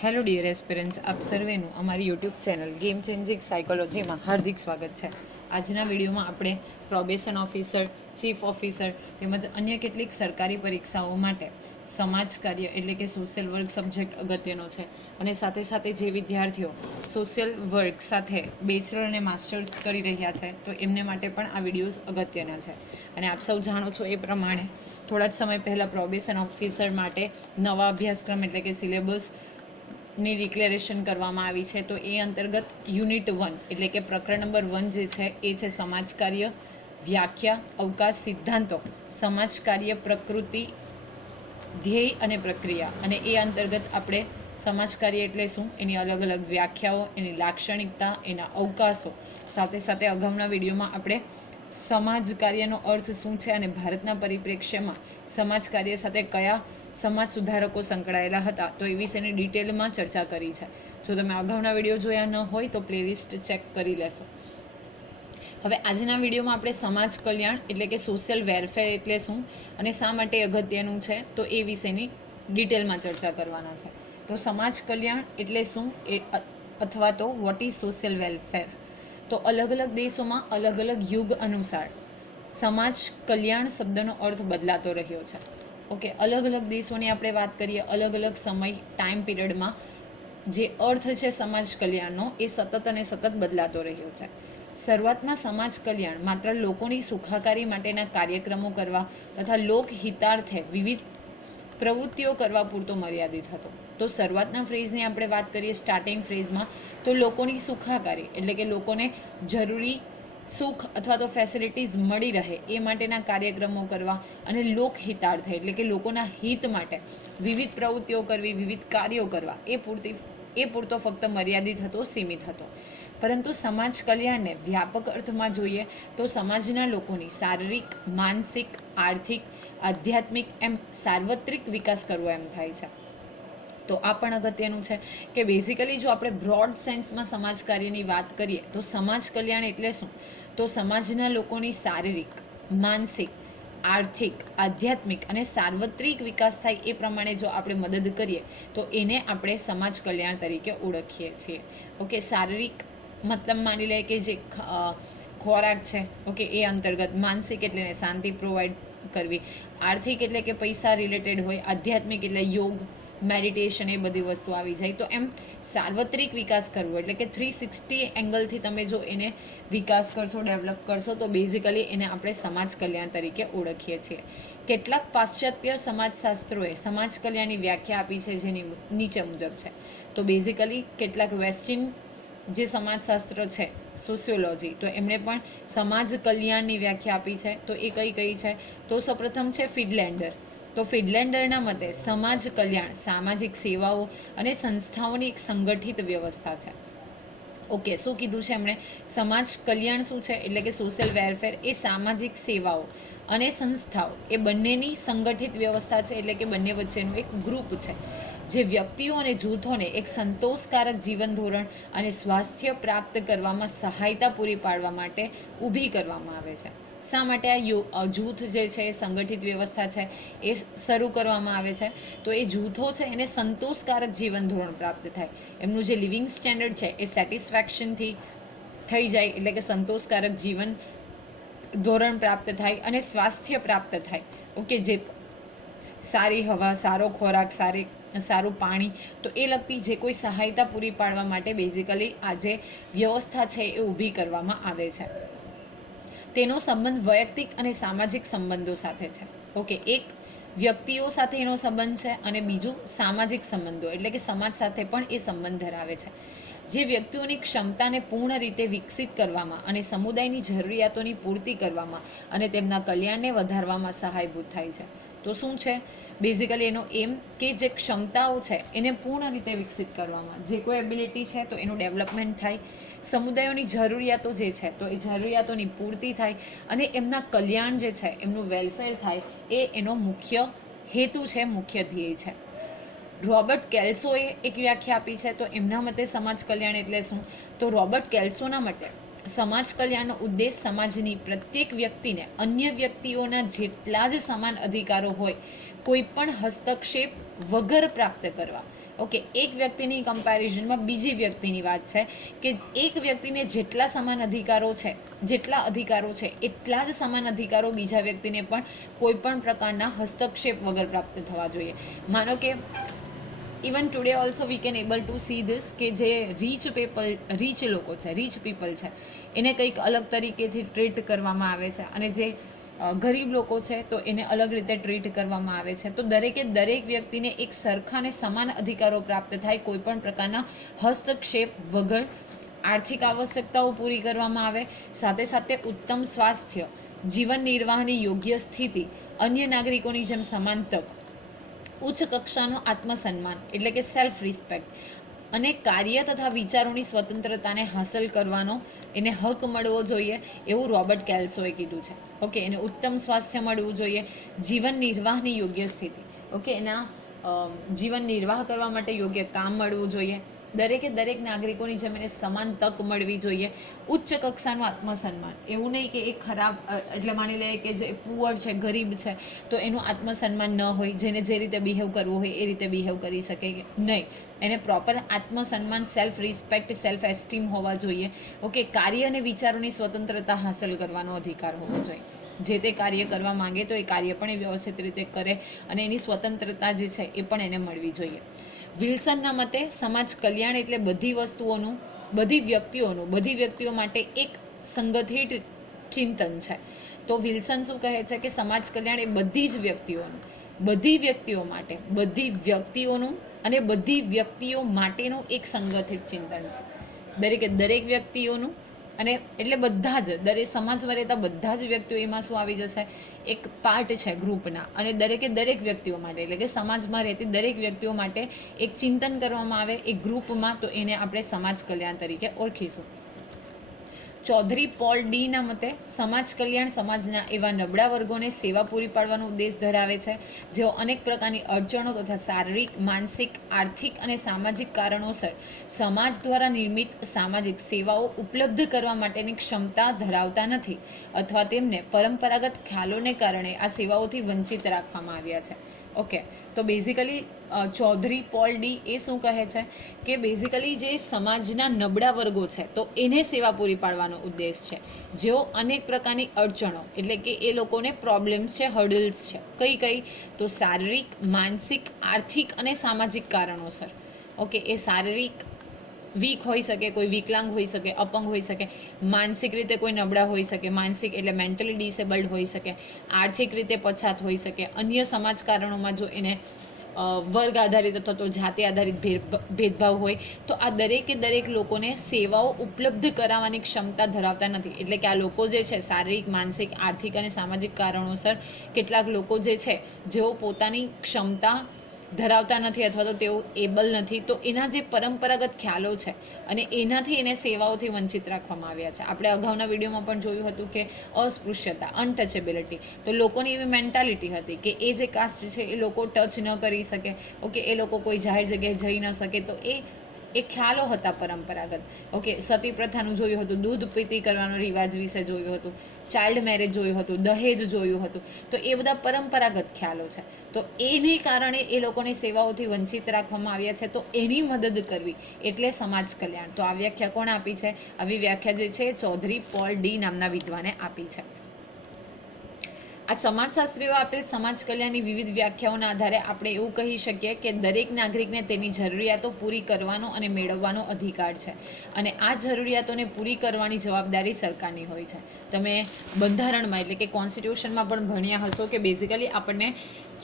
Hello dear aspirants, આપ સર્વેનું અમારી YouTube channel game changing સાયકોલોજીમાં હાર્દિક સ્વાગત છે. આજના વિડીયોમાં આપણે પ્રોબેશન ઓફિસર, ચીફ ઓફિસર તેમજ અન્ય કેટલીક સરકારી પરીક્ષાઓ માટે સમાજ કાર્ય એટલે કે સોશિયલ વર્ક સબ્જેક્ટ અગત્યનો છે. અને સાથે સાથે જે વિદ્યાર્થીઓ સોશિયલ વર્ક સાથે બેચલર અને માસ્ટર્સ કરી રહ્યા છે તો એમને માટે પણ આ વિડીયોઝ અગત્યના છે. અને આપ સૌ જાણો છો એ પ્રમાણે થોડા જ સમય પહેલાં પ્રોબેશન ઓફિસર માટે નવા અભ્યાસક્રમ એટલે કે સિલેબસ ની ડિક્લેરેશન કરવામાં આવી છે. તો એ અંતર્ગત યુનિટ 1 એટલે કે પ્રકરણ નંબર 1 જે છે એ છે સમાજ કાર્ય, વ્યાખ્યા, અવકાશ, સિદ્ધાંતો, સમાજ કાર્ય, પ્રકૃતિ, ધ્યેય અને પ્રક્રિયા. અને એ અંતર્ગત આપણે સમાજ કાર્ય એટલે શું, એની અલગ અલગ વ્યાખ્યાઓ, એની લાક્ષણિકતા, એના અવકાશો, સાથે સાથે અગાઉના વિડીયોમાં આપણે સમાજ કાર્યનો અર્થ શું છે અને ભારતના પરિપ્રેક્ષ્યમાં સમાજ કાર્ય સાથે કયા સમાજ સુધારકો સંકળાયેલા હતા તો એ વિશેની ડિટેલમાં ચર્ચા કરી છે. જો તમે અગાઉના વિડીયો જોયા ન હોય તો પ્લેલિસ્ટ ચેક કરી લેશો. હવે આજના વિડીયોમાં આપણે સમાજ કલ્યાણ એટલે કે સોશિયલ વેરફેર એટલે શું અને શા માટે અગત્યનું છે તો એ વિશેની ડિટેલમાં ચર્ચા કરવાના છે. તો સમાજ કલ્યાણ એટલે શું એ અથવા તો વોટ ઇઝ સોશિયલ વેલફેર. તો અલગ અલગ દેશોમાં અલગ અલગ યુગ અનુસાર સમાજ કલ્યાણ શબ્દનો અર્થ બદલાતો રહ્યો છે. ઓકે, અલગ અલગ દેશોની આપણે વાત કરીએ, અલગ અલગ સમય ટાઈમ પીરિયડમાં જે અર્થ છે સમાજ કલ્યાણનો એ સતત અને સતત બદલાતો રહ્યો છે. શરૂઆતમાં સમાજ કલ્યાણ માત્ર લોકોની સુખાકારી માટેના કાર્યક્રમો કરવા તથા લોકહિતાર્થે વિવિધ પ્રવૃત્તિઓ કરવા પૂરતો મર્યાદિત હતો. તો શરૂઆતના ફ્રેઝની આપણે વાત કરીએ, સ્ટાર્ટિંગ ફ્રેઝમાં, તો લોકોની સુખાકારી એટલે કે લોકોને જરૂરી સુખ અથવા તો ફેસિલિટીઝ મળી રહે એ માટેના કાર્યક્રમો કરવા અને લોકહિતાર્થે એટલે કે લોકોના હિત માટે વિવિધ પ્રવૃત્તિઓ કરવી, વિવિધ કાર્યો કરવા એ પૂરતો ફક્ત મર્યાદિત હતો, સીમિત હતો. પરંતુ સમાજ કલ્યાણને વ્યાપક અર્થમાં જોઈએ તો સમાજના લોકોની શારીરિક, માનસિક, આર્થિક, આધ્યાત્મિક એમ સાર્વત્રિક વિકાસ કરવો એમ થાય છે. તો આ પણ અગત્યનું છે કે બેઝિકલી જો આપણે બ્રોડ સેન્સમાં સમાજ કાર્યની વાત કરીએ તો સમાજ કલ્યાણ એટલે શું, તો સમાજના લોકોની શારીરિક, માનસિક, આર્થિક, આધ્યાત્મિક અને સાર્વત્રિક વિકાસ થાય એ પ્રમાણે જો આપણે મદદ કરીએ તો એને આપણે સમાજ કલ્યાણ તરીકે ઓળખીએ છીએ. ઓકે, શારીરિક મતલબ માની લે કે જે ખોરાક છે, ઓકે, એ અંતર્ગત. માનસિક એટલે શાંતિ પ્રોવાઈડ કરવી, આર્થિક એટલે કે પૈસા રિલેટેડ હોય, આધ્યાત્મિક એટલે યોગ, મેડિટેશન, એ બધી વસ્તુ આવી જાય. તો એમ સાર્વત્રિક વિકાસ કરવો એટલે કે 360 એંગલથી તમે જો એને વિકાસ કરશો, ડેવલપ કરશો તો બેઝિકલી એને આપણે સમાજ કલ્યાણ તરીકે ઓળખીએ છીએ. કેટલાક પાશ્ચાત્ય સમાજશાસ્ત્રોએ સમાજ કલ્યાણની વ્યાખ્યા આપી છે જેની નીચે મુજબ છે. તો બેઝિકલી કેટલાક વેસ્ટર્ન જે સમાજશાસ્ત્ર છે, સોશિયોલોજી, તો એમણે પણ સમાજ કલ્યાણની વ્યાખ્યા આપી છે. તો એ કઈ કઈ છે, તો સૌપ્રથમ છે ફિડલેન્ડર. તો ફિડલેન્ડરના મતે સમાજ કલ્યાણ સામાજિક સેવાઓ અને સંસ્થાઓની એક સંગઠિત વ્યવસ્થા છે. ઓકે, શું કીધું છે એમણે, સમાજ કલ્યાણ શું છે એટલે કે સોશિયલ વેરફેર એ સામાજિક સેવાઓ અને સંસ્થાઓ એ બંનેની સંગઠિત વ્યવસ્થા છે. એટલે કે બંને વચ્ચેનું એક ગ્રુપ છે જે વ્યક્તિઓ અને જૂથોને એક સંતોષકારક જીવન ધોરણ અને સ્વાસ્થ્ય પ્રાપ્ત કરવામાં સહાયતા પૂરી પાડવા માટે ઊભી કરવામાં આવે છે. શા માટે આ જૂથ જે છે એ સંગઠિત વ્યવસ્થા છે એ શરૂ કરવામાં આવે છે, તો એ જૂથો છે એને સંતોષકારક જીવન ધોરણ પ્રાપ્ત થાય, એમનું જે લિવિંગ સ્ટેન્ડર્ડ છે એ સેટિસ્ફેક્શનથી થઈ જાય એટલે કે સંતોષકારક જીવન ધોરણ પ્રાપ્ત થાય અને સ્વાસ્થ્ય પ્રાપ્ત થાય. ઓકે, જે સારી હવા, સારો ખોરાક, સારું પાણી, તો એ લગતી જે કોઈ સહાયતા પૂરી પાડવા માટે બેઝિકલી આ જે વ્યવસ્થા છે એ ઊભી કરવામાં આવે છે. તેનો સંબંધ વૈયક્તિક અને સામાજિક સંબંધો સાથે છે. ઓકે, એક વ્યક્તિઓ સાથે એનો સંબંધ છે અને બીજું સામાજિક સંબંધો એટલે કે સમાજ સાથે પણ એ સંબંધ ધરાવે છે. જે વ્યક્તિઓની ક્ષમતાને પૂર્ણ રીતે વિકસિત કરવામાં અને સમુદાયની જરૂરિયાતોની પૂર્તિ કરવામાં અને તેમના કલ્યાણને વધારવામાં સહાયભૂત થાય છે. તો શું છે બેઝિકલી એનો એમ કે જે ક્ષમતાઓ છે એને પૂર્ણ રીતે વિકસિત કરવામાં, જે કોઈ એબિલિટી છે તો એનું ડેવલપમેન્ટ થાય, સમુદાયોની જરૂરિયાતો જે છે તો એ જરૂરિયાતોની પૂર્તિ થાય અને એમના કલ્યાણ જે છે, એમનું વેલફેર થાય, એ એનો મુખ્ય હેતુ છે, મુખ્ય ધ્યેય છે. રોબર્ટ કેલ્સોએ એક વ્યાખ્યા આપી છે. તો એમના મતે સમાજ કલ્યાણ એટલે શું, તો રોબર્ટ કેલ્સોના મતે સમાજ કલ્યાણનો ઉદ્દેશ સમાજની પ્રત્યેક વ્યક્તિને અન્ય વ્યક્તિઓના જેટલા જ સમાન અધિકારો હોય કોઈ પણ હસ્તક્ષેપ વગર પ્રાપ્ત કરવા. ઓકે, એક વ્યક્તિની કમ્પેરિઝનમાં બીજી વ્યક્તિની વાત છે કે એક વ્યક્તિને જેટલા સમાન અધિકારો છે એટલા જ સમાન અધિકારો બીજા વ્યક્તિને પણ કોઈ પણ પ્રકારના હસ્તક્ષેપ વગર પ્રાપ્ત થવા જોઈએ. માનો કે even today also we can able to see this કે જે રીચ પીપલ છે એને કંઈક અલગ તરીકેથી ટ્રીટ કરવામાં આવે છે અને જે ગરીબ લોકો છે તો એને અલગ રીતે ટ્રીટ કરવામાં આવે છે. તો દરેક વ્યક્તિને એક સરખા અને સમાન અધિકારો પ્રાપ્ત થાય કોઈ પણ પ્રકારના હસ્તક્ષેપ વગર. આર્થિક આવશ્યકતાઓ પૂરી કરવામાં આવે, સાથે સાથે ઉત્તમ સ્વાસ્થ્ય, જીવન નિર્વાહની યોગ્ય સ્થિતિ, અન્ય નાગરિકોની જેમ સમાન તક, ઉચ્ચ કક્ષાનો આત્મસન્માન એટલે કે સેલ્ફ રિસ્પેક્ટ અને કાર્ય તથા વિચારોની સ્વતંત્રતાને હાંસલ કરવાનો એને હક મળવો જોઈએ એવું રોબર્ટ કેલ્સોએ કીધું છે. ઓકે, એને ઉત્તમ સ્વાસ્થ્ય મળવું જોઈએ, જીવન નિર્વાહની યોગ્ય સ્થિતિ, ઓકે, એના જીવન નિર્વાહ કરવા માટે યોગ્ય કામ મળવું જોઈએ, દરેક નાગરિકોની જેમ એને સમાન તક મળવી જોઈએ, ઉચ્ચ કક્ષાનું આત્મસન્માન. એવું નહીં કે એ ખરાબ એટલે માની લે કે જે પુઅર છે, ગરીબ છે તો એનું આત્મસન્માન ન હોય, જેને જે રીતે બિહેવ કરવું હોય એ રીતે બિહેવ કરી શકે નહીં. એને પ્રોપર આત્મસન્માન, સેલ્ફ રિસ્પેક્ટ, સેલ્ફ એસ્ટીમ હોવા જોઈએ. ઓકે, કાર્ય અને વિચારોની સ્વતંત્રતા હાંસલ કરવાનો અધિકાર હોવો જોઈએ. જે તે કાર્ય કરવા માંગે તો એ કાર્ય પણ એ વ્યવસ્થિત રીતે કરે અને એની સ્વતંત્રતા જે છે એ પણ એને મળવી જોઈએ. વિલ્સનના મતે સમાજ કલ્યાણ એટલે બધી વ્યક્તિઓ માટે એક સંગઠિત ચિંતન છે. તો વિલ્સન શું કહે છે કે સમાજ કલ્યાણ એ બધી વ્યક્તિઓનું અને બધી વ્યક્તિઓ માટેનું એક સંગઠિત ચિંતન છે. દરેક વ્યક્તિઓનું અને એટલે બધા જ સમાજમાં રહેતા બધા જ વ્યક્તિઓ એમાં શું આવી જશે, એક પાર્ટ છે ગ્રુપના. અને દરેક વ્યક્તિઓ માટે એટલે કે સમાજમાં રહેતી દરેક વ્યક્તિઓ માટે એક ચિંતન કરવામાં આવે એક ગ્રુપમાં, તો એને આપણે સમાજ કલ્યાણ તરીકે ઓળખીશું. ચૌધરી પોલ ડીના મતે સમાજ કલ્યાણ સમાજના એવા નબળા વર્ગોને સેવા પૂરી પાડવાનો ઉદ્દેશ ધરાવે છે જેઓ અનેક પ્રકારની અડચણો તથા શારીરિક, માનસિક, આર્થિક અને સામાજિક કારણોસર સમાજ દ્વારા નિર્મિત સામાજિક સેવાઓ ઉપલબ્ધ કરવા માટેની ક્ષમતા ધરાવતા નથી અથવા તેમને પરંપરાગત ખ્યાલોને કારણે આ સેવાઓથી વંચિત રાખવામાં આવ્યા છે. ઓકે, તો બેઝિકલી ચૌધરી પોલ ડી એ શું કહે છે કે બેઝિકલી જે સમાજના નબળા વર્ગો છે તો એને સેવા પૂરી પાડવાનો ઉદ્દેશ છે, જેઓ અનેક પ્રકારની અડચણો એટલે કે એ લોકોને પ્રોબ્લેમ્સ છે, હર્ડલ્સ છે, કઈ તો શારીરિક, માનસિક, આર્થિક અને સામાજિક કારણોસર. ઓકે, એ શારીરિક વીક હોઈ શકે, કોઈ વિકલાંગ હોઈ શકે, અપંગ હોઈ શકે, માનસિક રીતે કોઈ નબળા હોઈ શકે, માનસિક એટલે મેન્ટલી ડિસેબલ્ડ હોઈ શકે, આર્થિક રીતે પછાત હોઈ શકે, અન્ય સમાજ કારણોમાં જો એને વર્ગ આધારિત અથવા તો જાતિ આધારિત ભેદભાવ હોય તો આ દરેક લોકોને સેવાઓ ઉપલબ્ધ કરાવવાની ક્ષમતા ધરાવતા નથી. એટલે કે આ લોકો જે છે શારીરિક, માનસિક, આર્થિક અને સામાજિક કારણોસર કેટલાક લોકો જે છે જેઓ પોતાની ક્ષમતા ધરાવતા નથી અથવા તો તેઓ એબલ નથી, તો એના જે પરંપરાગત ખ્યાલો છે અને એનાથી એને સેવાઓથી વંચિત રાખવામાં આવ્યા છે. આપણે અગાઉના વિડીયોમાં પણ જોયું હતું કે અસ્પૃશ્યતા, અનટચેબિલિટી, તો લોકોની એવી મેન્ટાલિટી હતી કે એ જે કાસ્ટ છે એ લોકો ટચ ન કરી શકે. ઓકે, એ લોકો કોઈ જાહેર જગ્યાએ જઈ ન શકે, તો એ ખ્યાલો હતા પરંપરાગત. ઓકે, સતી પ્રથાનું જોયું હતું, દૂધ પીતી કરવાનો રિવાજ વિશે જોયું હતું, ચાઇલ્ડ મેરેજ જોયું હતું, દહેજ જોયું હતું. તો એ બધા પરંપરાગત ખ્યાલો છે. તો એની કારણે એ લોકોની સેવાઓથી વંચિત રાખવામાં આવ્યા છે, તો એની મદદ કરવી એટલે સમાજ કલ્યાણ. તો આ વ્યાખ્યા કોણ આપી છે? આવી વ્યાખ્યા જે છે ચૌધરી પોલ ડી નામના વિદ્વાને આપી છે. આ સમાજશાસ્ત્રીઓ આપેલ સમાજ કલ્યાણની વિવિધ વ્યાખ્યાઓના આધારે આપણે એવું કહી શકીએ કે દરેક નાગરિકને તેની જરૂરિયાતો પૂરી કરવાનો અને મેળવવાનો અધિકાર છે અને આ જરૂરિયાતોને પૂરી કરવાની જવાબદારી સરકારની હોય છે. તમે બંધારણમાં એટલે કે કોન્સ્ટિટ્યુશનમાં પણ ભણ્યા હશો કે બેઝિકલી આપણને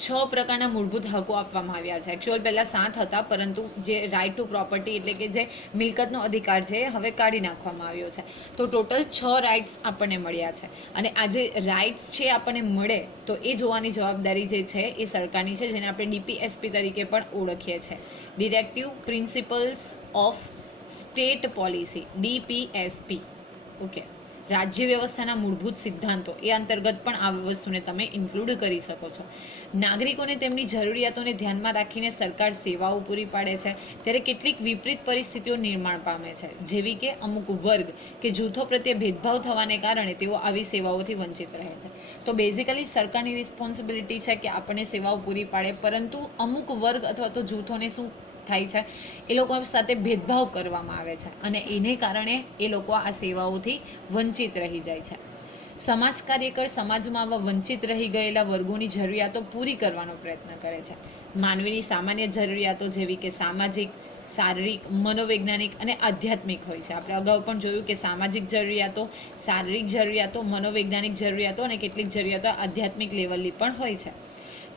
6 પ્રકારના મૂળભૂત હકો આપવામાં આવ્યા છે. એકચ્યુઅલ પહેલાં 7 હતા, પરંતુ જે રાઇટ ટુ પ્રોપર્ટી એટલે કે જે મિલકતનો અધિકાર છે એ હવે કાઢી નાખવામાં આવ્યો છે. તો ટોટલ 6 રાઇટ્સ આપણને મળ્યા છે અને આ જે રાઇટ્સ છે આપણને મળે તો એ જોવાની જવાબદારી જે છે એ સરકારની છે, જેને આપણે DPSP તરીકે પણ ઓળખીએ છીએ. Directive principles of state policy, DPSP. Okay, રાજ્ય વ્યવસ્થાના મૂળભૂત સિદ્ધાંતો એ અંતર્ગત પણ આ વસ્તુને તમે ઇન્ક્લુડ કરી શકો છો. નાગરિકોને તેમની જરૂરિયાતોને ધ્યાનમાં રાખીને સરકાર સેવાઓ પૂરી પાડે છે, ત્યારે કેટલીક વિપરીત પરિસ્થિતિઓ નિર્માણ પામે છે, જેવી કે અમુક વર્ગ કે જૂથો પ્રત્યે ભેદભાવ થવાને કારણે તેઓ આવી સેવાઓથી વંચિત રહે છે. તો બેઝિકલી સરકારની રિસ્પોન્સિબિલિટી છે કે આપણને સેવાઓ પૂરી પાડે, પરંતુ અમુક વર્ગ અથવા તો જૂથોને શું થાય છે, એ લોકો સાથે ભેદભાવ કરવામાં આવે છે અને એને કારણે એ લોકો આ સેવાઓથી વંચિત રહી જાય છે. સમાજ કાર્યકર સમાજમાં આવા વંચિત રહી ગયેલા વર્ગોની જરૂરિયાતો પૂરી કરવાનો પ્રયત્ન કરે છે. માનવીની સામાન્ય જરૂરિયાતો જેવી કે સામાજિક, શારીરિક, મનોવૈજ્ઞાનિક અને આધ્યાત્મિક હોય છે. આપણે અગાઉ પણ જોયું કે સામાજિક જરૂરિયાતો, શારીરિક જરૂરિયાતો, મનોવૈજ્ઞાનિક જરૂરિયાતો અને કેટલીક જરૂરિયાતો આધ્યાત્મિક લેવલની પણ હોય છે,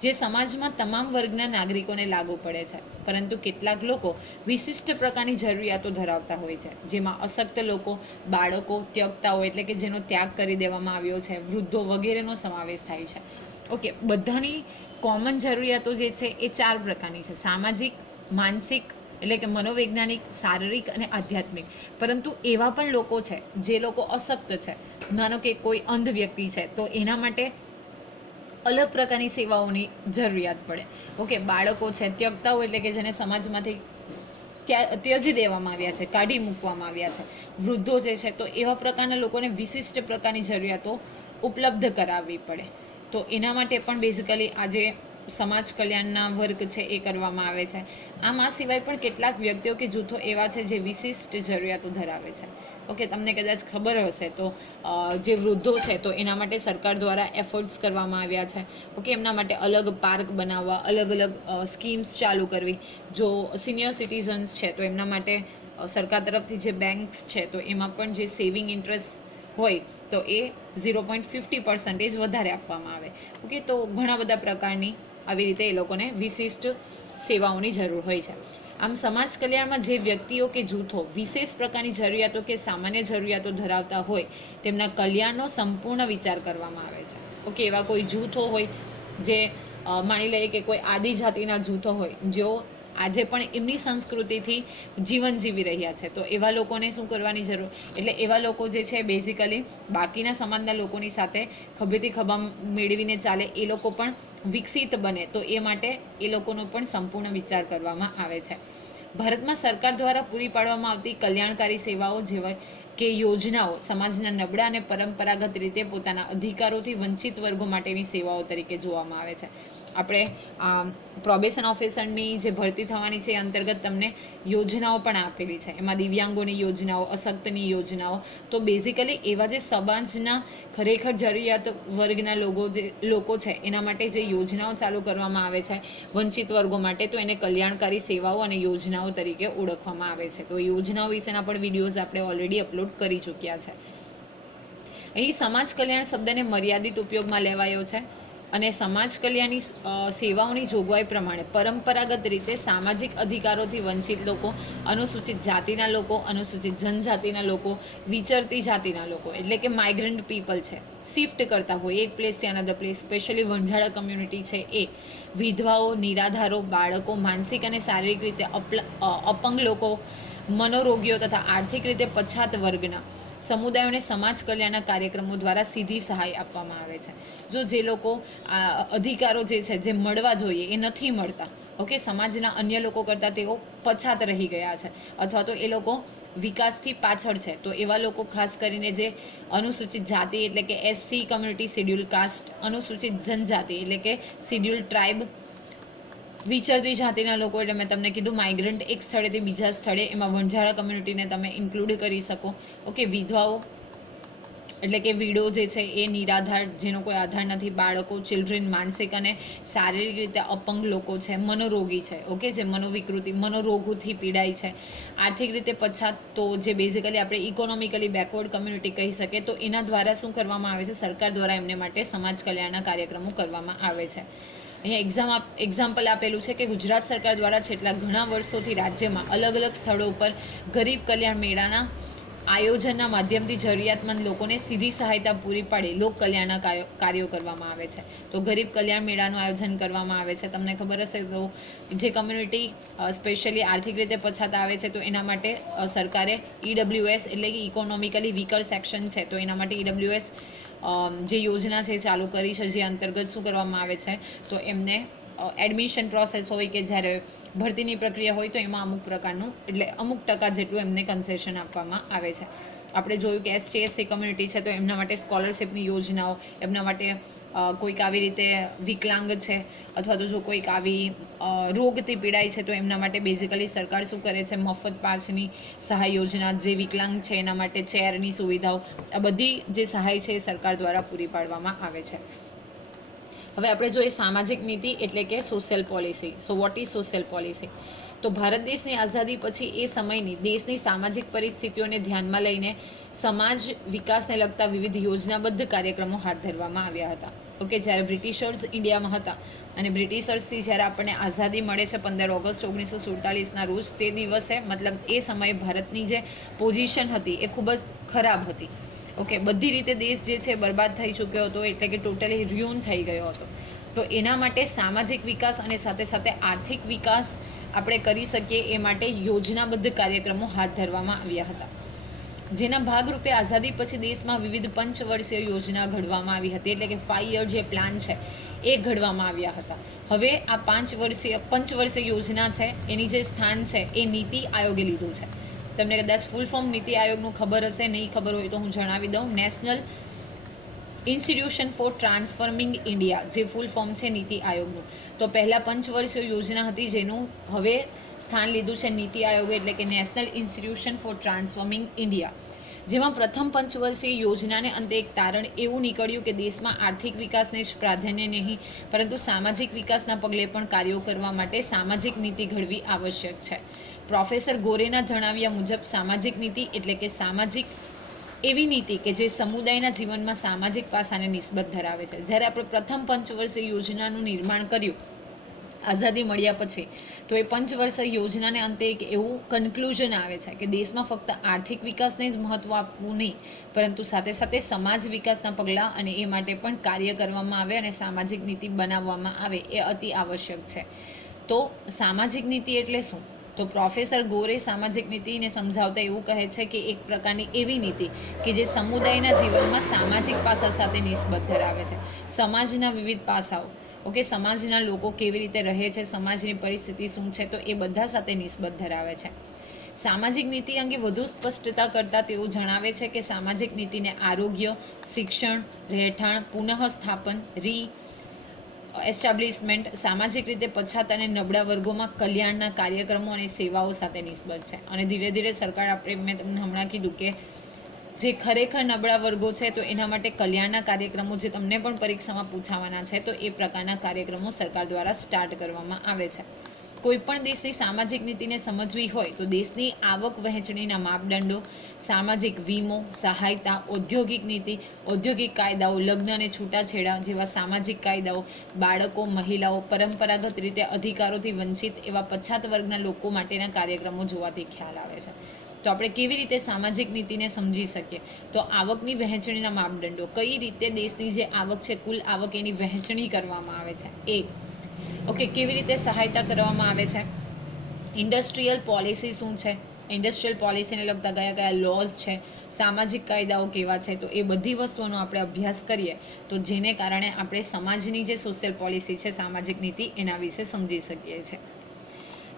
જે સમાજમાં તમામ વર્ગના નાગરિકોને લાગુ પડે છે. પરંતુ કેટલાક લોકો વિશિષ્ટ પ્રકારની જરૂરિયાતો ધરાવતા હોય છે, જેમાં અશક્ત લોકો, બાળકો, ત્યક્તાઓ એટલે કે જેનો ત્યાગ કરી દેવામાં આવ્યો છે, વૃદ્ધો વગેરેનો સમાવેશ થાય છે. ઓકે, બધાની કોમન જરૂરિયાતો જે છે એ 4 પ્રકારની છે: સામાજિક, માનસિક એટલે કે મનોવૈજ્ઞાનિક, શારીરિક અને આધ્યાત્મિક. પરંતુ એવા પણ લોકો છે જે લોકો અશક્ત છે. માનો કે કોઈ અંધ વ્યક્તિ છે, તો એના માટે અલગ પ્રકારની સેવાઓની જરૂરિયાત પડે. ઓકે, બાળકો છે, ત્યક્તાઓ એટલે કે જેને સમાજમાંથી ત્યજી દેવામાં આવ્યા છે, કાઢી મૂકવામાં આવ્યા છે, વૃદ્ધો જે છે, તો એવા પ્રકારના લોકોને વિશિષ્ટ પ્રકારની જરૂરિયાતો ઉપલબ્ધ કરાવવી પડે. તો એના માટે પણ બેઝિકલી આજે સમાજ કલ્યાણના વર્ગ છે એ કરવામાં આવે છે. આમ આ સિવાય પણ કેટલાક વ્યક્તિઓ કે જૂથો એવા છે જે વિશિષ્ટ જરૂરિયાતો ધરાવે છે. ઓકે, તમને કદાચ ખબર હશે તો જે વૃદ્ધો છે તો એના માટે સરકાર દ્વારા એફર્ટ્સ કરવામાં આવ્યા છે. ઓકે, એમના માટે અલગ પાર્ક બનાવવા, અલગ અલગ સ્કીમ્સ ચાલુ કરવી. જો સિનિયર સિટીઝન્સ છે તો એમના માટે સરકાર તરફથી જે બેંક્સ છે તો એમાં પણ જે સેવિંગ ઇન્ટરેસ્ટ હોય તો એ 0.50% વધારે આપવામાં આવે. ઓકે, તો ઘણા બધા પ્રકારની આવી રીતે એ લોકોને વિશિષ્ટ સેવાઓની જરૂર હોય છે. આમ સમાજ કલ્યાણમાં જે વ્યક્તિઓ કે જૂથો વિશેષ પ્રકારની જરૂરિયાતો કે સામાન્ય જરૂરિયાતો ધરાવતા હોય તેમના કલ્યાણનો સંપૂર્ણ વિચાર કરવામાં આવે છે. ઓકે, એવા કોઈ જૂથો હોય જે માની લઈએ કે કોઈ આદિજાતિના જૂથો હોય જેઓ આજે પણ એમની સંસ્કૃતિથી જીવન જીવી રહ્યા છે, તો એવા લોકોને શું કરવાની જરૂર, એટલે એવા લોકો જે છે બેઝિકલી બાકીના સમાજના લોકોની સાથે ખભેથી ખભા મેળવીને ચાલે, એ લોકો પણ વિકસિત બને, તો એ માટે એ લોકોનો પણ સંપૂર્ણ વિચાર કરવામાં આવે છે. ભારતમાં સરકાર દ્વારા પૂરી પાડવામાં આવતી કલ્યાણકારી સેવાઓ જેવા કે યોજનાઓ સમાજના નબળા અને પરંપરાગત રીતે પોતાના અધિકારોથી વંચિત વર્ગો માટેની સેવાઓ તરીકે જોવામાં આવે છે. આપણે પ્રોબેશન ઓફિસરની જે ભરતી થવાની છે એ અંતર્ગત તમને યોજનાઓ પણ આપેલી છે. એમાં દિવ્યાંગોની યોજનાઓ, અશક્તની યોજનાઓ. તો બેઝિકલી એવા જે સમાજના ખરેખર જરૂરિયાત વર્ગના લોકો છે એના માટે જે યોજનાઓ ચાલુ કરવામાં આવે છે વંચિત વર્ગો માટે, તો એને કલ્યાણકારી સેવાઓ અને યોજનાઓ તરીકે ઓળખવામાં આવે છે. તો યોજનાઓ વિશેના પણ વિડીયોઝ આપણે ઓલરેડી અપલોડ કરી ચૂક્યા છે. અહીં સમાજ કલ્યાણ શબ્દને મર્યાદિત ઉપયોગમાં લેવાયો છે અને સમાજ કલ્યાણની સેવાઓની જોગવાઈ પ્રમાણે પરંપરાગત રીતે સામાજિક અધિકારોથી વંચિત લોકો, અનુસૂચિત જાતિના લોકો, અનુસૂચિત જનજાતિના લોકો, વિચરતી જાતિના લોકો એટલે કે માઇગ્રન્ટ પીપલ છે, શિફ્ટ કરતા હોય એક પ્લેસથી another place, specially Vanjara community છે એ, વિધવાઓ, નિરાધારો, બાળકો, માનસિક અને શારીરિક રીતે અપંગ લોકો, મનોરોગીઓ તથા આર્થિક રીતે પછાત વર્ગના સમુદાયોને સમાજ કલ્યાણના કાર્યક્રમો દ્વારા સીધી સહાય આપવામાં આવે છે. જે લોકો અધિકારો જે છે જે મળવા જોઈએ એ નથી મળતા, ઓકે, સમાજના અન્ય લોકો કરતાં તેઓ પછાત રહી ગયા છે અથવા તો એ લોકો વિકાસથી પાછળ છે, તો એવા લોકો ખાસ કરીને જે અનુસૂચિત જાતિ એટલે કે SC કમ્યુનિટી, શિડ્યુલ કાસ્ટ, અનુસૂચિત જનજાતિ એટલે કે શિડ્યુલ ટ્રાઇબ, વિચરતી જાતિના લોકો એટલે મેં તમને કીધું માઇગ્રન્ટ એક સ્થળેથી બીજા સ્થળે, એમાં વણઝારા કમ્યુનિટીને તમે ઇન્ક્લુડ કરી શકો. ઓકે, વિધવાઓ એટલે કે વિડો જે છે એ નિરાધાર, જેનો કોઈ આધાર નથી, બાળકો, ચિલ્ડ્રન, માનસિક અને શારીરિક રીતે અપંગ લોકો છે, મનોરોગી છે, ઓકે, જે મનોવિકૃતિ, મનોરોગોથી પીડાય છે, આર્થિક રીતે પછાત, તો જે બેઝિકલી આપણે ઇકોનોમિકલી બેકવર્ડ કમ્યુનિટી કહી શકીએ, તો એના દ્વારા શું કરવામાં આવે છે, સરકાર દ્વારા એમને માટે સમાજ કલ્યાણના કાર્યક્રમો કરવામાં આવે છે. અહીંયા એક્ઝામ્પલ આપેલું છે કે ગુજરાત સરકાર દ્વારા છેલ્લા ઘણા વર્ષોથી રાજ્યમાં અલગ અલગ સ્થળો ઉપર ગરીબ કલ્યાણ મેળાના આયોજનના માધ્યમથી જરૂરિયાતમંદ લોકોને સીધી સહાયતા પૂરી પાડી લોક કલ્યાણના કાર્યો કરવામાં આવે છે. તો ગરીબ કલ્યાણ મેળાનું આયોજન કરવામાં આવે છે. તમને ખબર હશે તો જે કમ્યુનિટી સ્પેશિયલી આર્થિક રીતે પછાત આવે છે તો એના માટે સરકારે EWS એટલે કે ઇકોનોમિકલી વીકર સેક્શન છે તો એના માટે EWS જે યોજના છે ચાલુ કરી છે, જે અંતર્ગત શું કરવામાં આવે છે તો એમને એડમિશન પ્રોસેસ હોય કે જ્યારે ભરતીની પ્રક્રિયા હોય તો એમાં અમુક પ્રકારનું એટલે અમુક ટકા જેટલું એમને કન્સેશન આપવામાં આવે છે. આપણે જોયું કે ST/SC કમ્યુનિટી છે તો એમના માટે સ્કોલરશિપની યોજનાઓ, એમના માટે કોઈક આવી રીતે વિકલાંગ છે અથવા તો જો કોઈક આવી રોગથી પીડાય છે તો એમના માટે બેઝિકલી સરકાર શું કરે છે, મફત પાસની સહાય યોજના, જે વિકલાંગ છે એના માટે ચેરની સુવિધાઓ, આ બધી જે સહાય છે એ સરકાર દ્વારા પૂરી પાડવામાં આવે છે. હવે આપણે જોઈએ સામાજિક નીતિ એટલે કે social policy. So what is social policy? તો ભારત દેશની આઝાદી પછી એ સમયની દેશની સામાજિક પરિસ્થિતિઓને ધ્યાનમાં લઈને સમાજ વિકાસને લગતા વિવિધ યોજનાબદ્ધ કાર્યક્રમો હાથ ધરવામાં આવ્યા હતા. ઓકે, જ્યારે બ્રિટિશર્સ ઇન્ડિયામાં હતા અને બ્રિટિશર્સથી જ્યારે આપણને આઝાદી મળે છે 15 ઓગસ્ટ 1947ના રોજ, તે દિવસે મતલબ એ સમયે ભારતની જે પોઝિશન હતી એ ખૂબ જ ખરાબ હતી. ઓકે, બધી રીતે દેશ જે છે બરબાદ થઈ ચૂક્યો હતો, એટલે કે ટોટલી ર્યુન થઈ ગયો હતો. તો એના માટે સામાજિક વિકાસ અને સાથે સાથે આર્થિક વિકાસ આપણે કરી શકીએ એ માટે યોજનાબદ્ધ કાર્યક્રમો હાથ ધરવામાં આવ્યા હતા, જેના ભાગરૂપે આઝાદી પછી દેશમાં વિવિધ પંચવર્ષીય યોજના ઘડવામાં આવી હતી. એટલે કે 5 યર જે પ્લાન છે એ ઘડવામાં આવ્યા હતા. હવે આ પંચવર્ષીય યોજના છે એની જે સ્થાન છે એ નીતિ આયોગે લીધું છે. તમને કદાચ ફૂલ ફોર્મ નીતિ આયોગનું ખબર હશે, નહીં ખબર હોય તો હું જણાવી દઉં. National Institution for Transforming India, જે ફૂલ ફોર્મ છે નીતિ આયોગનું. તો પહેલાં પંચવર્ષીય યોજના હતી જેનું હવે સ્થાન લીધું છે નીતિ આયોગે, એટલે કે National Institution for Transforming India, જેમાં પ્રથમ પંચવર્ષીય યોજનાને અંતે એક તારણ એવું નીકળ્યું કે દેશમાં આર્થિક વિકાસને જ પ્રાધાન્ય નહીં પરંતુ સામાજિક વિકાસના પગલે પણ કાર્યો કરવા માટે સામાજિક નીતિ ઘડવી આવશ્યક છે. પ્રોફેસર ગોરેના જણાવ્યા મુજબ સામાજિક નીતિ એટલે કે સામાજિક એવી નીતિ કે જે સમુદાયના જીવનમાં સામાજિક પાસાને નિસ્બત ધરાવે છે. જ્યારે આપણે પ્રથમ પંચવર્ષીય યોજનાનું નિર્માણ કર્યું આઝાદી મળ્યા પછી, તો એ પંચવર્ષીય યોજનાને અંતે એક એવું કન્ક્લુઝન આવે છે કે દેશમાં ફક્ત આર્થિક વિકાસને જ મહત્ત્વ આપવું નહીં પરંતુ સાથે સાથે સમાજ વિકાસના પગલાં અને એ માટે પણ કાર્ય કરવામાં આવે અને સામાજિક નીતિ બનાવવામાં આવે એ અતિ આવશ્યક છે. તો સામાજિક નીતિ એટલે શું? તો પ્રોફેસર ગોરે સામાજિક નીતિને સમજાવતા એવું કહે છે કે એક પ્રકારની એવી નીતિ કે જે સમુદાયના જીવનમાં સામાજિક પાસા સાથે નિસ્બત ધરાવે છે. સમાજના વિવિધ પાસાઓ, ઓકે, સમાજના લોકો કેવી રીતે રહે છે, સમાજની પરિસ્થિતિ શું છે, તો એ બધા સાથે નિસ્બત ધરાવે છે. સામાજિક નીતિ અંગે વધુ સ્પષ્ટતા કરતાં તેઓ જણાવે છે કે સામાજિક નીતિને આરોગ્ય, શિક્ષણ, રહેઠાણ, પુનઃસ્થાપન, એસ્ટાબ્લિશમેન્ટ, સામાજિક રીતે પછાત અને નબળા વર્ગોમાં કલ્યાણના કાર્યક્રમો અને સેવાઓ સાથે નિસ્બત છે. અને ધીરે ધીરે સરકાર, મેં તમને હમણાં કીધું કે જે ખરેખર નબળા વર્ગો છે તો એના માટે કલ્યાણના કાર્યક્રમો જે તમને પણ પરીક્ષામાં પૂછાવાના છે તો એ પ્રકારના કાર્યક્રમો સરકાર દ્વારા સ્ટાર્ટ કરવામાં આવે છે. કોઈપણ દેશની સામાજિક નીતિને સમજવી હોય તો દેશની આવક વહેંચણીના માપદંડો, સામાજિક વીમો, સહાયતા, ઔદ્યોગિક નીતિ, ઔદ્યોગિક કાયદાઓ, લગ્ન અને છૂટાછેડા જેવા સામાજિક કાયદાઓ, બાળકો, મહિલાઓ, પરંપરાગત રીતે અધિકારોથી વંચિત એવા પછાત વર્ગના લોકો માટેના કાર્યક્રમો જોવાથી ખ્યાલ આવે છે. તો આપણે કેવી રીતે સામાજિક નીતિને સમજી શકીએ? તો આવકની વહેંચણીના માપદંડો, કઈ રીતે દેશની જે આવક છે, કુલ આવક, એની વહેંચણી કરવામાં આવે છે એ. ઓકે, કેવી રીતે સહાયતા કરવામાં આવે છે? ઇન્ડસ્ટ્રીયલ પોલિસી શું છે, ઇન્ડસ્ટ્રીયલ પોલિસીને લગતા કયા કયા લોઝ છે, સામાજિક કાયદાઓ કેવા છે, તો એ બધી વસ્તુઓનો આપણે અભ્યાસ કરીએ તો જેને કારણે આપણે સમાજની જે સોશિયલ પોલિસી છે, સામાજિક નીતિ, એના વિશે સમજી શકીએ છીએ.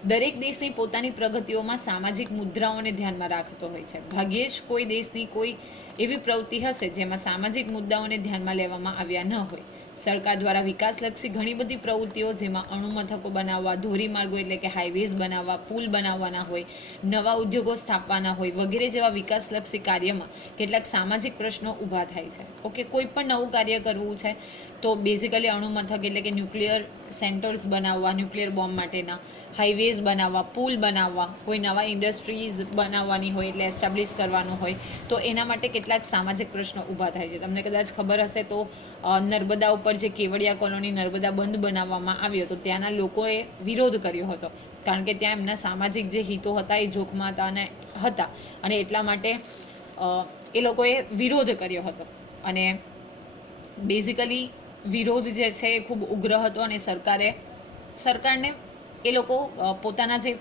દરેક દેશની પોતાની પ્રગતિઓમાં સામાજિક મુદ્દાઓને ધ્યાનમાં રાખતો હોય છે. ભાગ્યે જ કોઈ દેશની કોઈ એવી પ્રવૃત્તિ હશે જેમાં સામાજિક મુદ્દાઓને ધ્યાનમાં લેવામાં આવ્યા ન હોય. સરકાર દ્વારા વિકાસલક્ષી ઘણી બધી પ્રવૃત્તિઓ, જેમાં અણુમથકો બનાવવા, ધોરીમાર્ગો એટલે કે હાઈવેઝ બનાવવા, પુલ બનાવવાના હોય, નવા ઉદ્યોગો સ્થાપવાના હોય વગેરે જેવા વિકાસલક્ષી કાર્યમાં કેટલાક સામાજિક પ્રશ્નો ઊભા થાય છે. ઓકે, કોઈ પણ નવું કાર્ય કરવું છે તો બેઝિકલી અણુમથક એટલે કે ન્યુક્લિયર સેન્ટર્સ બનાવવા, ન્યુક્લિયર બોમ્બ માટેના, હાઈવેઝ બનાવવા, પુલ બનાવવા, કોઈ નવા ઇન્ડસ્ટ્રીઝ બનાવવાની હોય એટલે એસ્ટાબ્લિશ કરવાનું હોય, તો એના માટે કેટલાક સામાજિક પ્રશ્નો ઊભા થાય છે. તમને કદાચ ખબર હશે તો નર્મદા ઉપર જે કેવડિયા કોલોની નર્મદા બંધ બનાવવામાં આવ્યો તો ત્યાંના લોકોએ વિરોધ કર્યો હતો, કારણ કે ત્યાં એમના સામાજિક જે હિતો હતા એ જોખમાં હતા અને એટલા માટે એ લોકોએ વિરોધ કર્યો હતો. અને બેઝિકલી વિરોધ જે છે એ ખૂબ ઉગ્ર હતો અને સરકારને એ લોકો પોતાના જે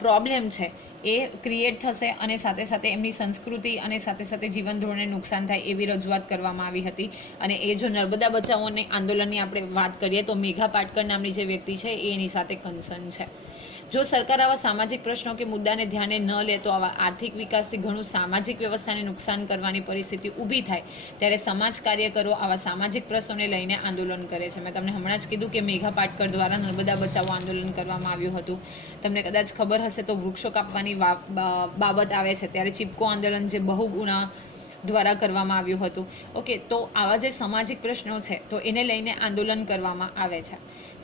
પ્રોબ્લેમ છે એ ક્રિએટ થશે અને સાથે સાથે એમની સંસ્કૃતિ અને સાથે સાથે જીવન ધોરણને નુકસાન થાય એવી રજૂઆત કરવામાં આવી હતી. અને એ જો નર્મદા બચાવોને આંદોલનની આપણે વાત કરીએ તો મેઘા પાટકર નામની જે વ્યક્તિ છે એ એની સાથે કન્સર્ન છે. જો સરકાર આવા સામાજિક પ્રશ્નો કે મુદ્દાને ધ્યાને ન લે તો આવા આર્થિક વિકાસથી ઘણું સામાજિક વ્યવસ્થાને નુકસાન કરવાની પરિસ્થિતિ ઊભી થાય. ત્યારે સમાજ કાર્યકરો આવા સામાજિક પ્રશ્નોને લઈને આંદોલન કરે છે. મેં તમને હમણાં જ કીધું કે મેઘા પાટકર દ્વારા નર્મદા બચાવો આંદોલન કરવામાં આવ્યું હતું. તમને કદાચ ખબર હશે તો વૃક્ષો કાપવાની બાબત આવે છે ત્યારે ચીપકો આંદોલન જે બહુગુણા દ્વારા કરવામાં આવ્યું હતું. ઓકે, તો આવા જે સામાજિક પ્રશ્નો છે તો એને લઈને આંદોલન કરવામાં આવે છે.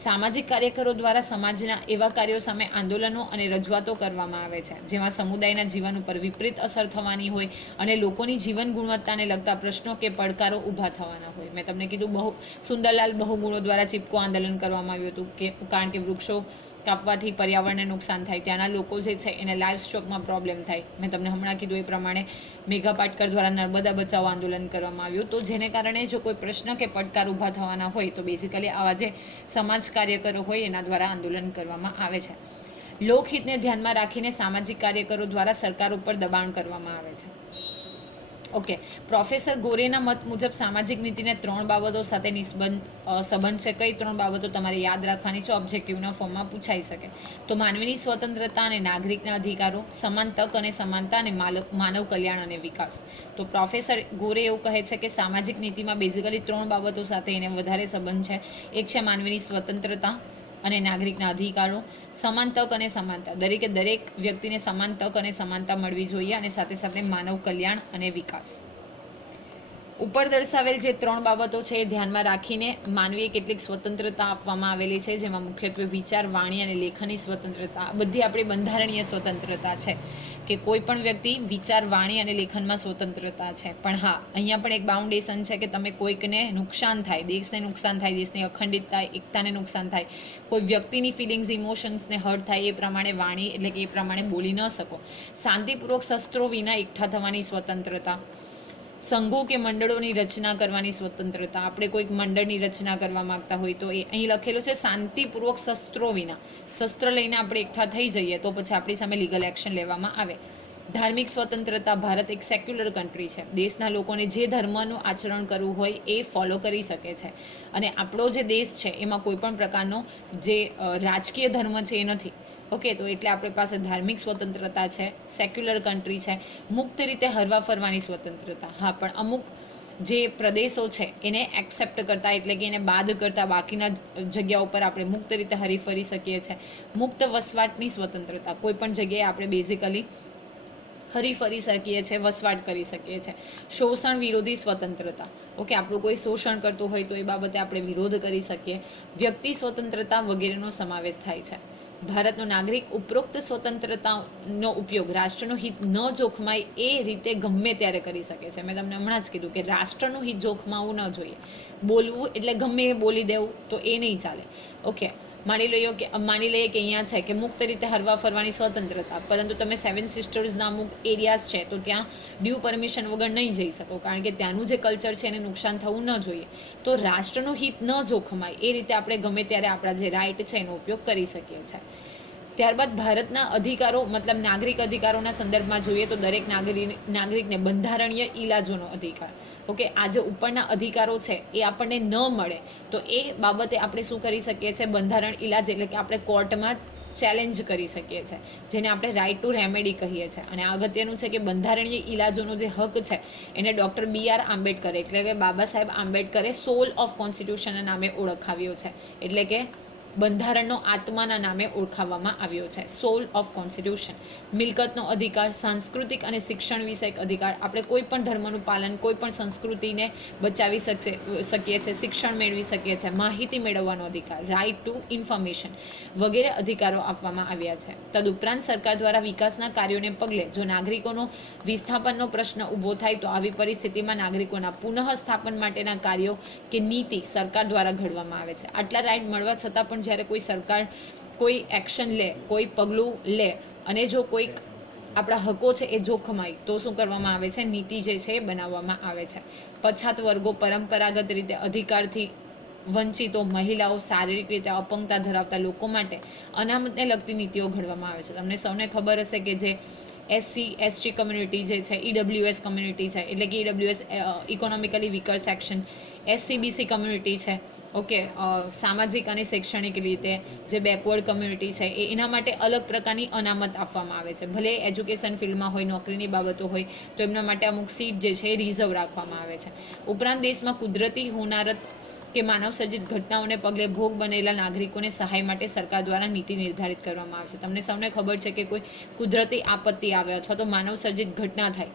સામાજિક કાર્યકરો દ્વારા સમાજના એવા કાર્યો સામે આંદોલનો અને રજૂઆતો કરવામાં આવે છે જેમાં સમુદાયના જીવન ઉપર વિપરીત અસર થવાની હોય અને લોકોની જીવન ગુણવત્તાને લગતા પ્રશ્નો કે પડકારો ઊભા થવાના હોય. મેં તમને કીધું સુંદરલાલ બહુગુણો દ્વારા ચીપકો આંદોલન કરવામાં આવ્યું હતું કે કારણ કે વૃક્ષો કાપવાથી પર્યાવરણને નુકસાન થાય, ત્યાંના લોકો જે છે એને લાઈફ સ્ટોકમાં પ્રોબ્લેમ થાય. મેં તમને હમણાં કીધું એ પ્રમાણે મેઘા પાટકર દ્વારા નર્મદા બચાવો આંદોલન કરવામાં આવ્યું. તો જેને કારણે જો કોઈ પ્રશ્ન કે પડકાર ઊભા થવાના હોય તો બેઝિકલી આવા જે સમાજ કાર્યકરો હોય એના દ્વારા આંદોલન કરવામાં આવે છે. લોકહિતને ધ્યાનમાં રાખીને સામાજિક કાર્યકરો દ્વારા સરકાર ઉપર દબાણ કરવામાં આવે છે. ઓકે, પ્રોફેસર ગોરેના મત મુજબ સામાજિક નીતિને 3 બાબતો સાથે સંબંધ છે. કઈ 3 બાબતો તમારે યાદ રાખવાની છે? ઓબ્જેક્ટિવના ફોર્મમાં પૂછાઈ શકે. તો માનવીની સ્વતંત્રતા અને નાગરિકના અધિકારો, સમાન તક અને સમાનતા અને માનવ કલ્યાણ અને વિકાસ. તો પ્રોફેસર ગોરે એવું કહે છે કે સામાજિક નીતિમાં બેઝિકલી 3 બાબતો સાથે એને વધારે સંબંધ છે. એક છે માનવીની સ્વતંત્રતા અને નાગરિકના અધિકારો, સમાન તક અને સમાનતા, દરેક વ્યક્તિને સમાન તક અને સમાનતા મળવી જોઈએ, અને સાથે સાથે માનવ કલ્યાણ અને વિકાસ. ઉપર દર્શાવેલ જે 3 બાબતો છે એ ધ્યાનમાં રાખીને માનવીએ કેટલીક સ્વતંત્રતા આપવામાં આવેલી છે, જેમાં મુખ્યત્વે વિચાર, વાણી અને લેખનની સ્વતંત્રતા. બધી આપણી બંધારણીય સ્વતંત્રતા છે કે કોઈ પણ વ્યક્તિ વિચાર, વાણી અને લેખનમાં સ્વતંત્રતા છે. પણ હા, અહીંયા પણ એક બાઉન્ડેશન છે કે તમે કોઈકને નુકસાન થાય, દેશને નુકસાન થાય, દેશની અખંડિતતા, એકતાને નુકસાન થાય, કોઈ વ્યક્તિની ફિલિંગ્સ, ઇમોશન્સને હર્ટ થાય એ પ્રમાણે વાણી એટલે કે એ પ્રમાણે બોલી ન શકો. શાંતિપૂર્વક શસ્ત્રો વિના એકઠા થવાની સ્વતંત્રતા. સંઘો કે મંડળોની રચના કરવાની સ્વતંત્રતા. આપણે કોઈક મંડળની રચના કરવા માંગતા હોય તો એ અહીં લખેલું છે શાંતિપૂર્વક શસ્ત્રો વિના. શસ્ત્ર લઈને આપણે એકઠા થઈ જઈએ તો પછી આપણી સામે લીગલ એક્શન લેવામાં આવે. ધાર્મિક સ્વતંત્રતા. ભારત એક સેક્યુલર કન્ટ્રી છે. દેશના લોકોને જે ધર્મનું આચરણ કરવું હોય એ ફોલો કરી શકે છે. અને આપણો જે દેશ છે એમાં કોઈ પણ પ્રકારનો જે રાજકીય ધર્મ છે એ નથી. ઓકે, તો એટલે આપણી પાસે ધાર્મિક સ્વતંત્રતા છે, સેક્યુલર કન્ટ્રી છે. મુક્ત રીતે હરવા ફરવાની સ્વતંત્રતા. હા, પણ અમુક જે પ્રદેશો છે એને એક્સેપ્ટ કરતા એટલે કે એને બાદ કરતા બાકીના જગ્યાઓ પર આપણે મુક્ત રીતે હરી ફરી શકીએ છીએ. મુક્ત વસવાટની સ્વતંત્રતા. કોઈ પણ જગ્યાએ આપણે બેઝિકલી હરી ફરી શકીએ છીએ, વસવાટ કરી શકીએ છીએ. શોષણ વિરોધી સ્વતંત્રતા. ઓકે, આપણું કોઈ શોષણ કરતું હોય તો એ બાબતે આપણે વિરોધ કરી શકીએ. વ્યક્તિ સ્વતંત્રતા વગેરેનો સમાવેશ થાય છે. ભારતનો નાગરિક ઉપરોક્ત સ્વતંત્રતાનો ઉપયોગ રાષ્ટ્રનું હિત ન જોખમાય એ રીતે ગમે ત્યારે કરી શકે છે. મેં તમને હમણાં જ કીધું કે રાષ્ટ્રનું હિત જોખમાવું ન જોઈએ. બોલવું એટલે ગમે એ બોલી દેવું તો એ નહીં ચાલે. ઓકે, માની લઈએ કે અહીંયા છે કે મુક્ત રીતે હરવા ફરવાની સ્વતંત્રતા, પરંતુ તમે 7 સિસ્ટર્સના અમુક એરિયાઝ છે તો ત્યાં ડ્યુ પરમિશન વગર નહીં જઈ શકો, કારણ કે ત્યાંનું જે કલ્ચર છે એને નુકસાન થવું ન જોઈએ. તો રાષ્ટ્રનું હિત ન જોખમાય એ રીતે આપણે ગમે ત્યારે આપણા જે રાઇટ છે એનો ઉપયોગ કરી શકીએ છીએ. ત્યારબાદ ભારતના અધિકારો મતલબ નાગરિક અધિકારોના સંદર્ભમાં જોઈએ તો દરેક નાગરિકને બંધારણીય ઇલાજોનો અધિકાર. ઓકે, આ જે ઉપરના અધિકારો છે એ આપણને ન મળે તો એ બાબતે આપણે શું કરી શકીએ છીએ? બંધારણ ઇલાજ એટલે કે આપણે કોર્ટમાં ચેલેન્જ કરી શકીએ છીએ, જેને આપણે રાઇટ ટુ રેમેડી કહીએ છીએ. અને અગત્યનું છે કે બંધારણીય ઇલાજોનો જે હક છે એને ડૉક્ટર B.R. આંબેડકર એટલે કે બાબા સાહેબ આંબેડકરે સોલ ઓફ કોન્સ્ટિટ્યુશનના નામે ઓળખાવ્યો છે. એટલે કે બંધારણનો આત્માના નામે ઓળખાવવામાં આવ્યો છે, સોલ ઓફ કોન્સ્ટિટ્યુશન. મિલકતનો અધિકાર, સાંસ્કૃતિક અને શિક્ષણ વિષયક અધિકાર. આપણે કોઈ પણ ધર્મનું પાલન, કોઈ પણ સંસ્કૃતિને બચાવી શકીએ છીએ, શિક્ષણ મેળવી શકીએ છીએ, માહિતી મેળવવાનો અધિકાર, રાઇટ ટુ ઇન્ફોર્મેશન વગેરે અધિકારો આપવામાં આવ્યા છે. તદુપરાંત સરકાર દ્વારા વિકાસના કાર્યોને પગલે જો નાગરિકોનો વિસ્થાપનનો પ્રશ્ન ઊભો થાય તો આવી પરિસ્થિતિમાં નાગરિકોના પુનઃસ્થાપન માટેના કાર્યો કે નીતિ સરકાર દ્વારા ઘડવામાં આવે છે. આટલા રાઇટ મળવા છતાં પણ જ્યારે કોઈ સરકાર કોઈ એક્શન લે, કોઈ પગલું લે અને જો કોઈક આપણા હકો છે એ જોખમાય તો શું કરવામાં આવે છે, નીતિ જે છે એ બનાવવામાં આવે છે. પછાત વર્ગો, પરંપરાગત રીતે અધિકારથી વંચિતો, મહિલાઓ, શારીરિક રીતે અપંગતા ધરાવતા લોકો માટે અનામતને લગતી નીતિઓ ઘડવામાં આવે છે. તમને સૌને ખબર હશે કે જે SC/ST કમ્યુનિટી જે છે, EWS કમ્યુનિટી છે, એટલે કે EWS economically weaker section, SC/BC community છે, ઓકે, સામાજિક અને શૈક્ષણિક રીતે જે બેકવર્ડ કમ્યુનિટી છે એના માટે અલગ પ્રકારની અનામત આપવામાં આવે છે. ભલે એજ્યુકેશન ફિલ્ડમાં હોય, નોકરીની બાબતો હોય, તો એમના માટે અમુક સીટ જે છે એ રિઝર્વ રાખવામાં આવે છે. ઉપરાંત દેશમાં કુદરતી હોનારત કે માનવ સર્જિત ઘટનાઓને પગલે ભોગ બનેલા નાગરિકોને સહાય માટે સરકાર દ્વારા નીતિ નિર્ધારિત કરવામાં આવે છે. તમને સૌને ખબર છે કે કોઈ કુદરતી આપત્તિ આવે અથવા તો માનવ સર્જિત ઘટના થાય,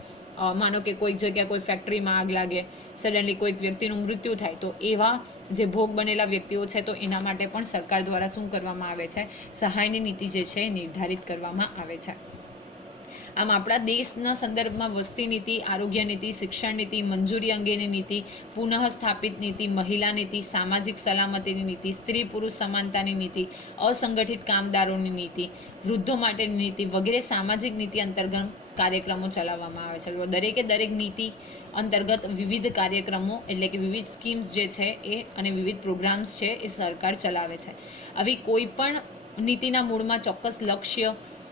માનો કે કોઈક જગ્યાએ કોઈ ફેક્ટરીમાં આગ લાગે, સડનલી કોઈક વ્યક્તિનું મૃત્યુ થાય, તો એવા જે ભોગ બનેલા વ્યક્તિઓ છે તો એના માટે પણ સરકાર દ્વારા શું કરવામાં આવે છે, સહાયની નીતિ જે છે એ નિર્ધારિત કરવામાં આવે છે. આમ આપણા દેશના સંદર્ભમાં વસ્તી નીતિ, આરોગ્ય નીતિ, શિક્ષણ નીતિ, મંજૂરી અંગેની નીતિ, પુનઃ સ્થાપિત નીતિ, મહિલા નીતિ, સામાજિક સલામતીની નીતિ, સ્ત્રી પુરુષ સમાનતાની નીતિ, અસંગઠિત કામદારોની નીતિ, વૃદ્ધો માટેની નીતિ વગેરે સામાજિક નીતિ અંતર્ગત કાર્યક્રમો ચલાવવામાં આવે છે. તો દરેક નીતિ અંતર્ગત વિવિધ કાર્યક્રમો એટલે કે વિવિધ સ્કીમ્સ જે છે એ અને વિવિધ પ્રોગ્રામ્સ છે એ સરકાર ચલાવે છે. આવી કોઈ પણ નીતિના મૂળમાં ચોક્કસ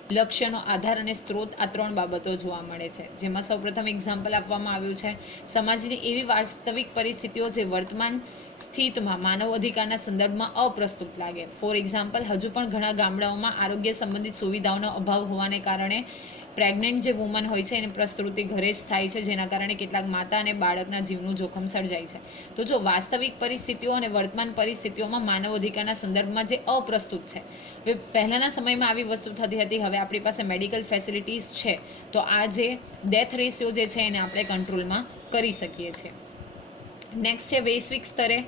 લક્ષ્યનો આધાર અને સ્ત્રોત આ 3 બાબતો જોવા મળે છે. જેમાં સૌપ્રથમ એક્ઝામ્પલ આપવામાં આવ્યું છે સમાજની એવી વાસ્તવિક પરિસ્થિતિઓ જે વર્તમાન સ્થિતિમાં માનવ અધિકારના સંદર્ભમાં અપ્રસ્તુત લાગે. ફોર એક્ઝામ્પલ, હજુ પણ ઘણા ગામડાઓમાં આરોગ્ય સંબંધિત સુવિધાઓનો અભાવ હોવાને કારણે પ્રેગ્નન્ટ જે વુમન હોય છે એની પ્રસૂતિ ઘરે જ થાય છે, જેના કારણે કેટલાક માતા અને બાળકના જીવનું જોખમ સર્જાય છે. તો જો વાસ્તવિક પરિસ્થિતિઓ અને વર્તમાન પરિસ્થિતિઓમાં માનવ અધિકારના સંદર્ભમાં જે અપ્રસ્તુત છે, હવે પહેલાંના સમયમાં આવી વસ્તુ થતી હતી, હવે આપણી પાસે મેડિકલ ફેસિલિટીઝ છે, તો આ જે ડેથ રેશિયો જે છે એને આપણે કંટ્રોલમાં કરી શકીએ છીએ. નેક્સ્ટ છે વૈશ્વિક સ્તરે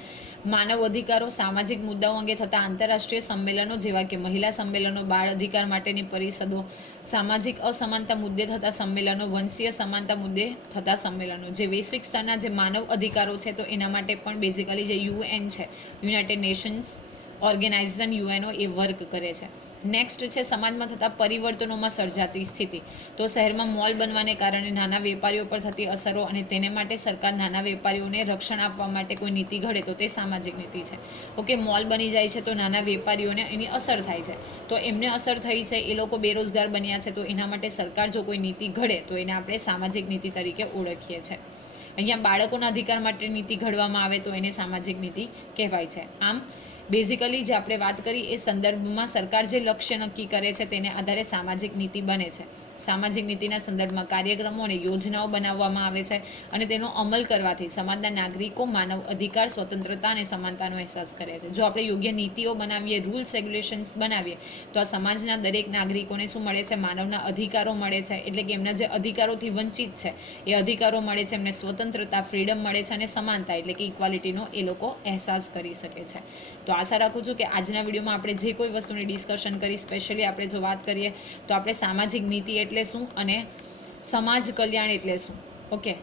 માનવ અધિકારો, સામાજિક મુદ્દાઓ અંગે થતા આંતરરાષ્ટ્રીય સંમેલનો જેવા કે મહિલા સંમેલનો, બાળ અધિકાર માટેની પરિષદો, સામાજિક અસમાનતા મુદ્દે થતા સંમેલનો, વંશીય સમાનતા મુદ્દે થતા સંમેલનો. જે વૈશ્વિક સ્તરના જે માનવ અધિકારો છે તો એના માટે પણ બેઝિકલી જે UN છે, યુનાઇટેડ નેશન્સ ઓર્ગેનાઇઝેશન, UNO, એ વર્ક કરે છે. નેક્સ્ટ છે સમાજમાં થતા પરિવર્તનોમાં સર્જાતી સ્થિતિ. તો શહેરમાં મોલ બનવાને કારણે નાના વેપારીઓ પર થતી અસરો અને તેને માટે સરકાર નાના વેપારીઓને રક્ષણ આપવા માટે કોઈ નીતિ ઘડે તો તે સામાજિક નીતિ છે. ઓકે, મોલ બની જાય છે તો નાના વેપારીઓને એની અસર થાય છે, તો એમને અસર થઈ છે, એ લોકો બેરોજગાર બન્યા છે, તો એના માટે સરકાર જો કોઈ નીતિ ઘડે તો એને આપણે સામાજિક નીતિ તરીકે ઓળખીએ છીએ. અહીંયા બાળકોના અધિકાર માટે નીતિ ઘડવામાં આવે તો એને સામાજિક નીતિ કહેવાય છે. આમ બેઝિકલી જે આપણે વાત કરી એ સંદર્ભમાં સરકાર જે લક્ષ્ય નક્કી કરે છે તેને આધારે સામાજિક નીતિ બને છે. સામાજિક નીતિના સંદર્ભમાં કાર્યક્રમો અને યોજનાઓ બનાવવામાં આવે છે અને તેનો અમલ કરવાથી સમાજના નાગરિકો માનવ અધિકાર, સ્વતંત્રતા અને સમાનતાનો અહેસાસ કરે છે. જો આપણે યોગ્ય નીતિઓ બનાવીએ, રૂલ્સ રેગ્યુલેશન્સ બનાવીએ, તો આ સમાજના દરેક નાગરિકોને શું મળે છે, માનવના અધિકારો મળે છે, એટલે કે એમના જે અધિકારોથી વંચિત છે એ અધિકારો મળે છે, એમને સ્વતંત્રતા, ફ્રીડમ મળે છે અને સમાનતા એટલે કે ઇક્વાલિટીનો એ લોકો અહેસાસ કરી શકે છે. તો આશા રાખું છું કે આજના વિડીયોમાં આપણે જે કોઈ વસ્તુની ડિસ્કશન કરી, સ્પેશિયલી આપણે જો વાત કરીએ તો આપણે સામાજિક નીતિ એટલે શું અને સમાજ કલ્યાણ એટલે શું, ઓકે,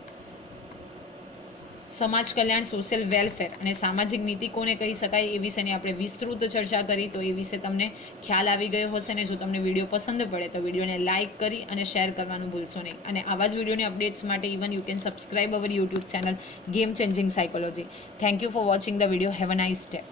સમાજ કલ્યાણ, સોશિયલ વેલફેર અને સામાજિક નીતિ કોને કહી શકાય એ વિશેની આપણે વિસ્તૃત ચર્ચા કરી. તો એ વિશે તમને ખ્યાલ આવી ગયો હશે ને જો તમને વિડીયો પસંદ પડે તો વિડીયોને લાઇક કરી અને શેર કરવાનું ભૂલશો નહીં. અને આવા જ વિડીયોની અપડેટ્સ માટે even you can subscribe our YouTube channel game changing psychology. Thank you for watching the video. Have a nice day.